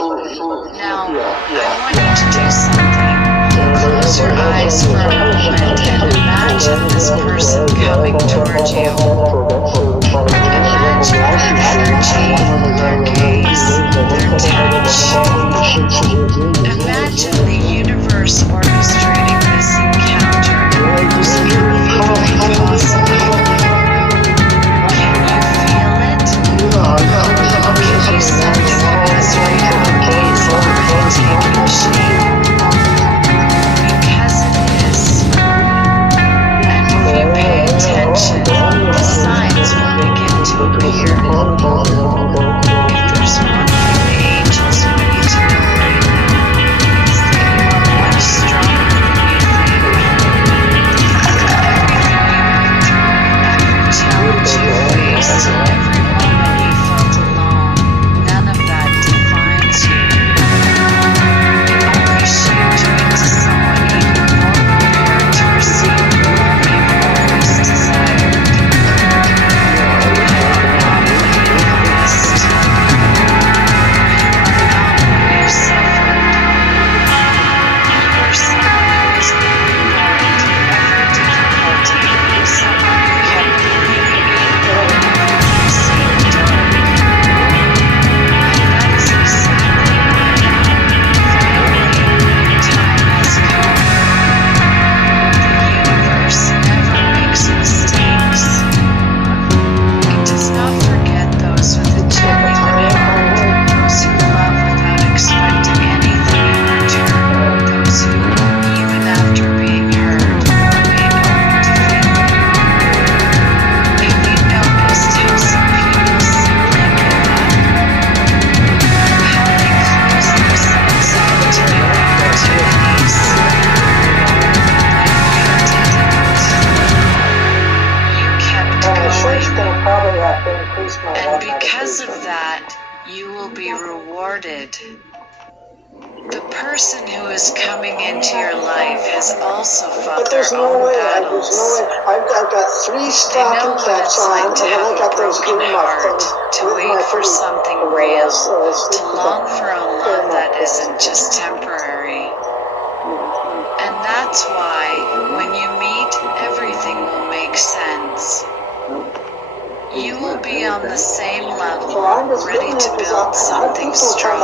Now, I want you to do something. Close your eyes for a moment and imagine this person coming toward you. Imagine their energy, their gaze, their touch. Imagine the universe orchestrating this encounter in the most convenient way possible. Can you feel it? Can you sense that this reality is already taking shape? Because it is. And if you pay attention, the signs will begin to appear. If there's one thing the angels want you to know right now, it's that you are much stronger than you think. Everything you've been through, every challenge you faced, every moment you felt alone, none of that defines you. It only shaped you into someone even more prepared to receive the love you've always desired. You are not what you missed. You are not what you suffered. You are someone who was moving forward through every difficulty, someone who kept believing even when everything seemed dark. And that is exactly why, finally, your time has come. The universe never makes mistakes. It does not forget those with a genuine heart, those who love without expecting anything in return, those who, even after being hurt, remain open to feeling. Have you noticed how some people simply give up? How they close themselves off to new opportunities? But you didn't. You kept going. And because of that, you will be rewarded. The person who is coming into your life has also fought their own battles. I've got 3 They stocking know what caps it's on, like to and I have a got those broken green heart, to wait for something real, to long for a love that isn't just temporary. And that's why, when you meet, everything will make sense. You will be on the same level, ready to build something strong,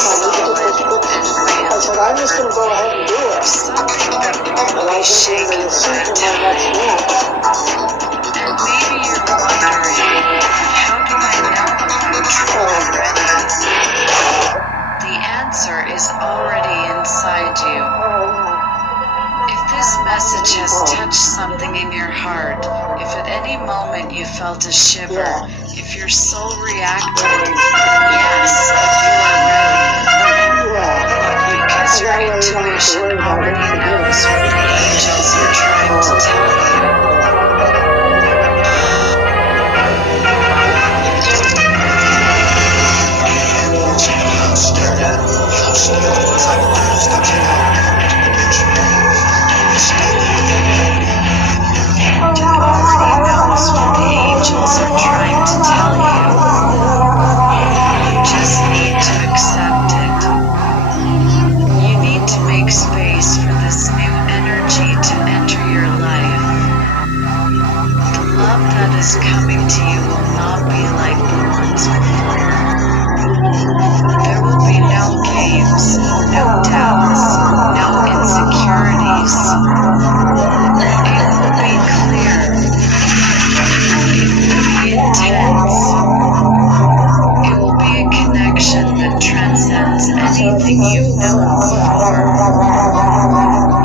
solid, and real. I'm just going to go ahead and do it. Something that won't be shaken by time. And maybe you're wondering, how do I know if I'm truly ready? The answer is already inside you. If this message has touched something in your heart, if at any moment you felt a shiver, if your soul reacted, then yes, you are ready. Because your intuition already knows what the angels are trying to tell you. Already knows what the angels are trying to tell you. You just need to accept it. You need to make space for this new energy to enter your life. The love that is coming to you will not be like the ones before. There will be no games, no doubts, no insecurities. It will be clear. It will be intense. It will be a connection that transcends anything you've known before.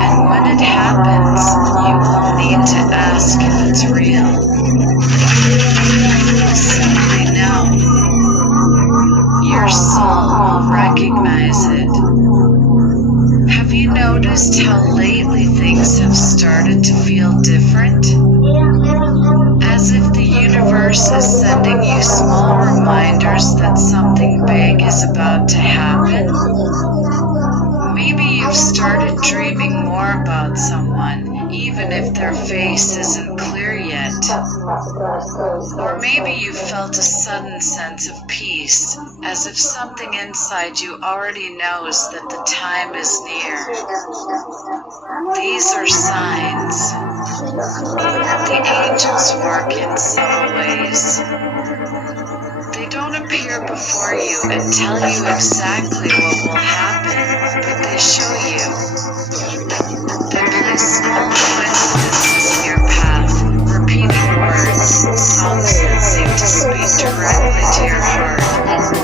And when it happens, you won't need to ask if it's real. You will simply know. Your soul will recognize it. Have you noticed how lately things have started to feel different? As if the universe is sending you small reminders that something big is about to happen. Maybe you've started dreaming more about someone, even if their face isn't clear yet. Or maybe you felt a sudden sense of peace, as if something inside you already knows that the time is near. These are signs. The angels work in subtle ways. They don't appear before you and tell you exactly what will happen, but they show you. They place small coincidences in your path, repeating words, songs that seem to speak directly to your heart.